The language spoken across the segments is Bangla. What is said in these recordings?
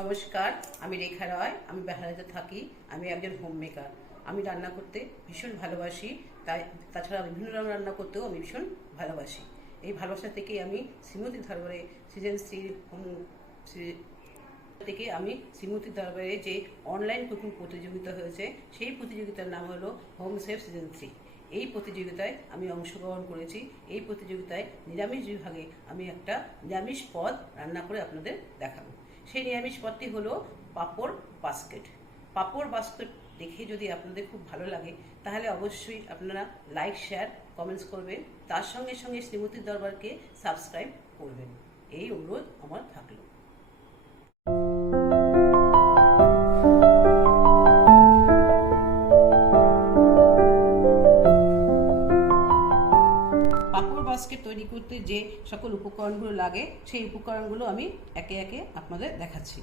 নমস্কার, আমি রেখা রয়, আমি বেহালাতে থাকি, আমি একজন হোম মেকার আমি রান্না করতে ভীষণ ভালোবাসি, তাই তাছাড়া বিভিন্ন রকম রান্না করতেও আমি ভীষণ ভালোবাসি। এই ভালোবাসা থেকেই আমি শ্রীমতী দরবারে সিজন হোম থেকে আমি শ্রীমতী দরবারে যে অনলাইন কুকিং প্রতিযোগিতা হয়েছে, সেই প্রতিযোগিতার নাম হলো হোম সেফ সিজন থ্রি এই প্রতিযোগিতায় আমি অংশগ্রহণ করেছি। এই প্রতিযোগিতায় নিরামিষ বিভাগে আমি একটা নিরামিষ পদ রান্না করে আপনাদের দেখাবো। সেই নিরামিষ পদটি হলো পাপড় বাস্কেট। পাপড় বাস্কেট দেখে যদি আপনাদের খুব ভালো লাগে, তাহলে অবশ্যই আপনারা লাইক, শেয়ার, কমেন্টস করবেন। তার সঙ্গে সঙ্গে শ্রীমতীর দরবারকে সাবস্ক্রাইব করবেন। এই অনুরোধ আমার থাকল। বাস্কেট তৈরি করতে যে সকল উপকরণগুলো লাগে, সেই উপকরণগুলো আমি একে একে আপনাদের দেখাচ্ছি।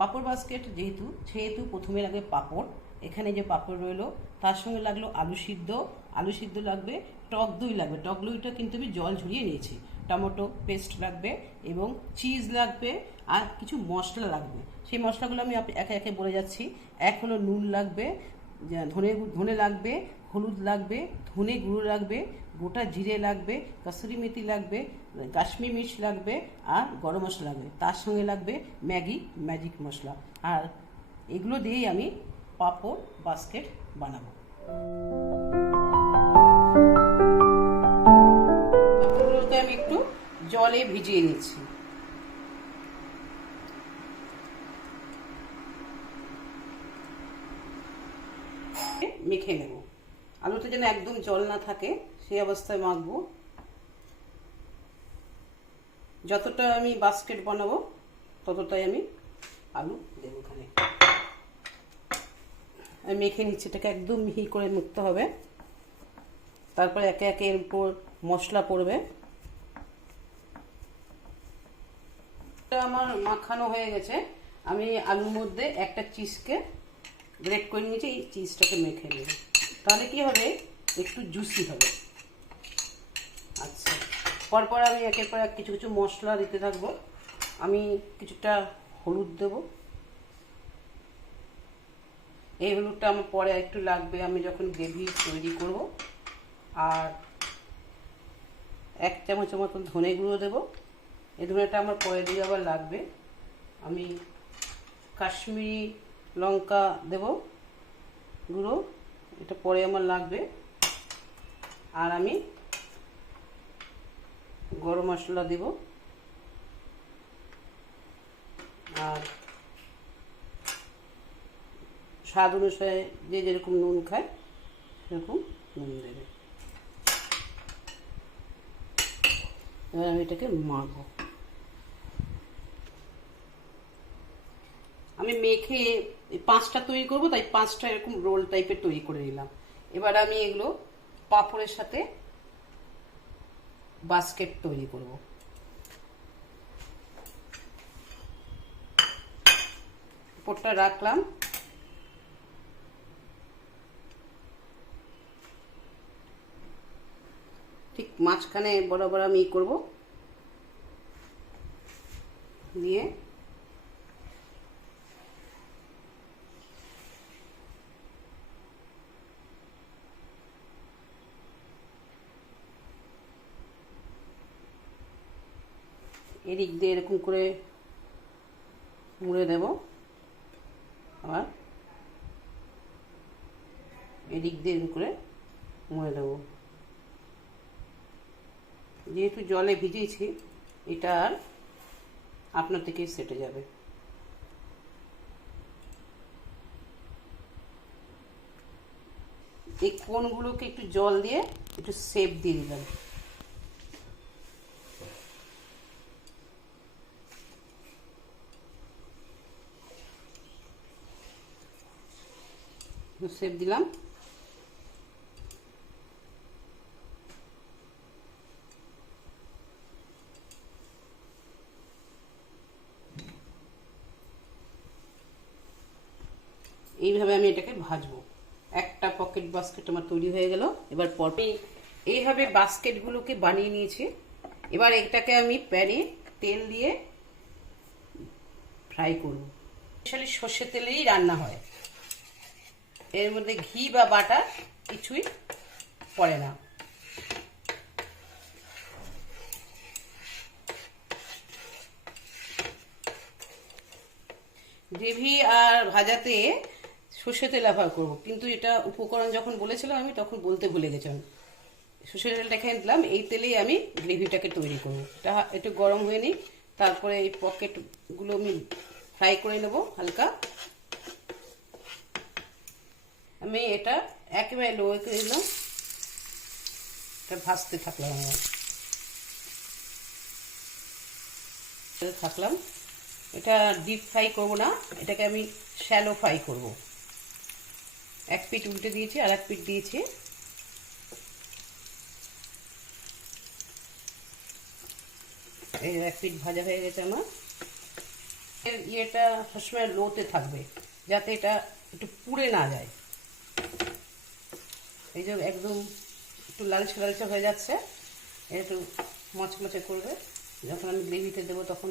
পাপড় বাস্কেট যেহেতু, সেহেতু প্রথমে লাগবে পাপড়। এখানে যে পাপড় রইল, তার সঙ্গে লাগল আলু সিদ্ধ। আলু সিদ্ধ লাগবে, টক দই লাগবে। টক দইটা কিন্তু আমি জল ঝরিয়ে নিয়েছি। টমেটো পেস্ট লাগবে এবং চিজ লাগবে আর কিছু মশলা লাগবে। সেই মশলাগুলো আমি একে একে বলে যাচ্ছি। এক হলো নুন লাগবে ধনে ধনে লাগবে হলুদ লাগবে, ধনে গুঁড়ো লাগবে, গোটা জিরে লাগবে, কসুরি মেথি লাগবে, কাশ্মীর মির্চ লাগবে আর গরম মশলা লাগবে। তার সঙ্গে লাগবে ম্যাগি, ম্যাজিক মশলা। আর এগুলো দিয়েই আমি পাঁপড় বাস্কেট বানাবো। আমি একটু জলে ভিজিয়ে নিচ্ছি। মেখে নেব। আলুটা যেন একদম জল না থাকে, সেই অবস্থায় মাখবো। যতটা আমি বাস্কেট বানাবো, ততটাই আমি আলু দেবো এখানে আমি মেখে নিচ্ছি এটাকে একদম মিহি করে মুখতে হবে। তারপরে একে একে এর উপর মশলা পড়বে। আমার মাখানো হয়ে গেছে। আমি আলুর মধ্যে একটা চিজকে গ্রেট করে নিয়েছি, এই চিজটাকে মেখে নেব। তাহলে কি হবে? একটু জুসি হবে। আচ্ছা পরপর আমি একের পর এক কিছু কিছু মশলা দিতে থাকব। আমি কিছুটা হলুদ দেব। এই হলুদটা আমার পরে একটু লাগবে, আমি যখন গ্রেভি তৈরি করব। আর এক চামচের মতন ধনে গুঁড়ো দেবো। এই ধনেটা আমার পরে দিয়ে আবার লাগবে। আমি কাশ্মীরি লঙ্কা দেব গুঁড়ো। এটা পরে আমার লাগবে। আর আমি গরম মশলা দেব। আর স্বাদ অনুসারে যে যেরকম নুন খায়, সেরকম নুন দেবে। এবার আমি এটাকে মাখবো। আমি মেখে পাঁচটা তৈরি করব, তাই পাঁচটা এরকম রোল টাইপের তৈরি করে নিলাম। এবার আমি এগুলো পাঁপড়ের সাথে বাস্কেট তৈরি করব। উপরটা রাখলাম। ঠিক মাঝখানে বরাবর আমি করব। দিয়ে এদিক দিয়ে এরকম করে মুড়ে দেব। আবার এদিক দিয়ে এরকম করে মুড়ে দেব। যেহেতু জলে ভিজিয়েছি এটা আর আপনার থেকে সেটে যাবে। এই কোনগুলোকে একটু জল দিয়ে একটু সেপ দিয়ে দিলাম। সেপ দিলাম। এইভাবে আমি এটাকে ভাজবো। একটা পকেট বাস্কেট আমার তৈরি হয়ে গেল। এবার পরে এইভাবে বাস্কেটগুলোকে বানিয়ে নিয়েছি। এবার এটাকে আমি প্যানে তেল দিয়ে ফ্রাই করব। স্পেশালি সর্ষের তেলেরই রান্না হয়। এর মধ্যে ঘি বা বাটার কিছুই পড়ে না। গ্রেভি আর ভাজাতে সর্ষে তেল ব্যবহার করব, কিন্তু এটা উপকরণ যখন বলেছিলাম আমি তখন বলতে ভুলে গেছিলাম। সর্ষের তেলটা এখানে দিলাম এই তেলেই আমি গ্রেভিটাকে তৈরি করব। এটা একটু গরম হয়ে নিই তারপরে এই পকেটগুলো আমি ফ্রাই করে নেব হালকা। আমি এটা একেবারে লো করে দিলাম। এটা ভাজতে থাকলাম আমার থাকলাম। এটা ডিপ ফ্রাই করব না, এটাকে আমি শ্যালো ফ্রাই করব। এক পিট উল্টে দিয়েছি আর এক পিট দিয়েছি। এই এক পিট ভাজা হয়ে গেছে আমার। ইয়েটা সবসময় লোতে থাকবে, যাতে এটা একটু পুড়ে না যায়। এই যে একদম একটু লালচে লালচে হয়ে যাচ্ছে একটু মচমচে করবে। যখন আমি গ্রেভিতে দেবো তখন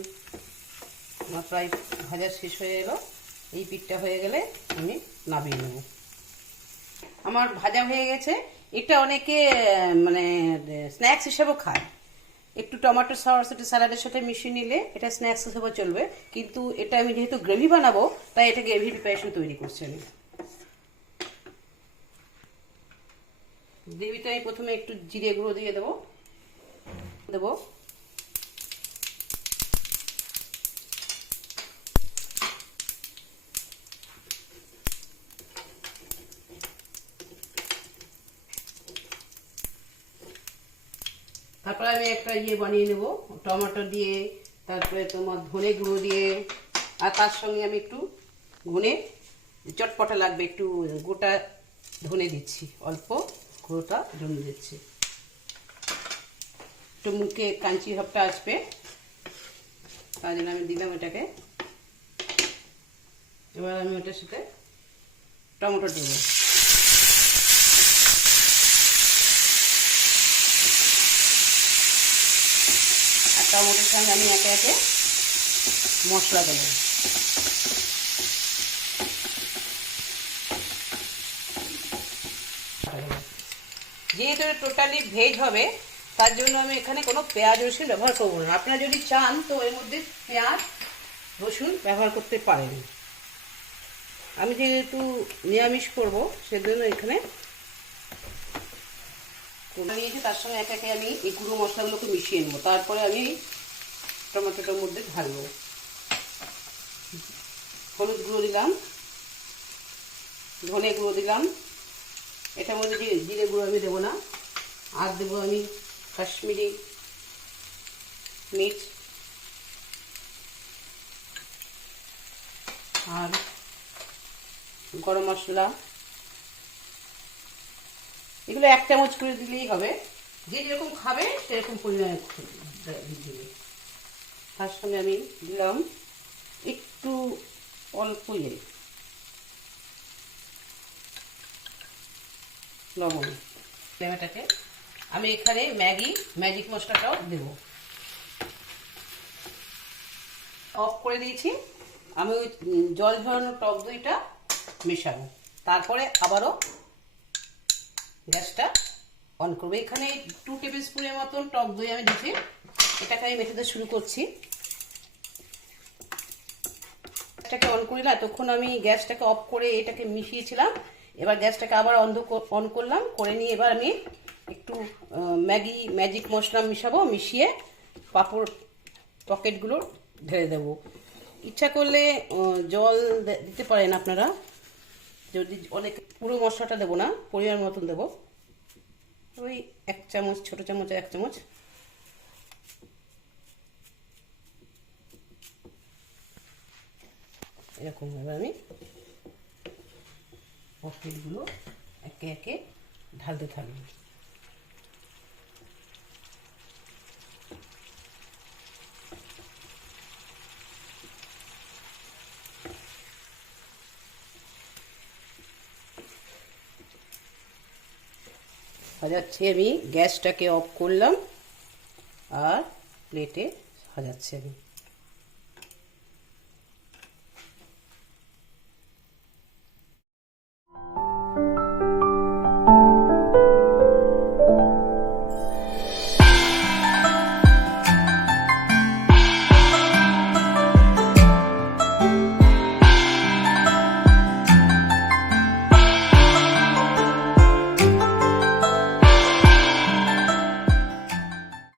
আমার প্রায় ভাজা শেষ হয়ে এলো। এই পিঠটা হয়ে গেলে আমি নামিয়ে নেব। আমার ভাজা হয়ে গেছে। এটা অনেকে মানে স্ন্যাক্স হিসেবেও খায়। একটু টমেটো সস, একটু স্যালাডের সাথে মিশিয়ে নিলে এটা স্ন্যাক্স হিসেবে চলবে। কিন্তু এটা আমি যেহেতু গ্রেভি বানাবো, তাই এটা গ্রেভি প্রিপারেশন তৈরি করছি আমি। গ্রেভিতে আমি প্রথমে একটু জিরে গুঁড়ো দিয়ে দেবো। দেবো। তারপরে আমি একটা ইয়ে বানিয়ে নেব, টমেটো দিয়ে, তারপরে তোমার ধনে গুঁড়ো দিয়ে, আর তার সঙ্গে আমি একটু ধনে, চটপটা লাগবে, একটু গোটা ধনে দিচ্ছি, অল্প। গুঁড়োটা ধনে দিচ্ছি একটু মুখে কাঞ্চি ভাবটা আসবে। তার জন্য আমি দিলাম এটাকে। এবার আমি ওটার সাথে টমেটো দেবো। আর টমেটোর সঙ্গে আমি একে একে মশলা দেবো। যেহেতু টোটালি ভেজ হবে, তার জন্য আমি এখানে কোনো পেঁয়াজ রসুন ব্যবহার করব না। আপনারা যদি চান, তো এর মধ্যে পেঁয়াজ, রসুন ব্যবহার করতে পারেন। আমি যেহেতু নিরামিষ করব, সেজন্য এখানে নিয়েছি, তার সঙ্গে এক একে আমি এই গুঁড়ো মশলাগুলোকে মিশিয়ে নেব। তারপরে আমি টমেটোটার মধ্যে ঢালবো। হলুদ গুঁড়ো দিলাম, ধনে গুঁড়ো দিলাম এটার মধ্যে জিরে গুঁড়ো আমি দেবো না। আর দেবো আমি কাশ্মীরি মির্চ আর গরম মশলা। এগুলো এক চামচ করে দিলেই হবে। যে যেরকম খাবে, সেরকম পরিমাণে তার সঙ্গে আমি দিলাম একটু অল্প ইয়ে। লবণ। লেমাটাকে। আমি এখানে ম্যাগি, ম্যাজিক মশলাটাও দেব। অফ করে দিয়েছি। আমি ওই জল ঝরানো টক দইটা মেশাবো। তারপরে আবারও গ্যাসটা অন করব। এখানে টু টেবিল স্পুনের মতন টক দই আমি দিচ্ছি এটাকে আমি মেশাতে শুরু করছি। গ্যাসটাকে অন করি না তখন আমি গ্যাসটাকে অফ করে এটাকে মিশিয়েছিলাম। এবার গ্যাসটাকে আবার অন্ধ অন করলাম, করে নিয়ে এবার আমি একটু ম্যাগি, ম্যাজিক মশলা মিশাবো, মিশিয়ে পাঁপড় পকেটগুলো ঢেলে দেবো। ইচ্ছা করলে জল দিতে পারেন আপনারা। যদি অনেক পুরো মশলাটা দেবো না, পরিমাণ মতন দেবো। ওই এক চামচ, ছোট চামচ, এক চামচ। এরকম এবার আমি। পকেটগুলো একে একে ঢালতে থাকব। সাজাচ্ছি আমি গ্যাসটাকে অফ করলাম আর প্লেটে সাজাচ্ছি আমি।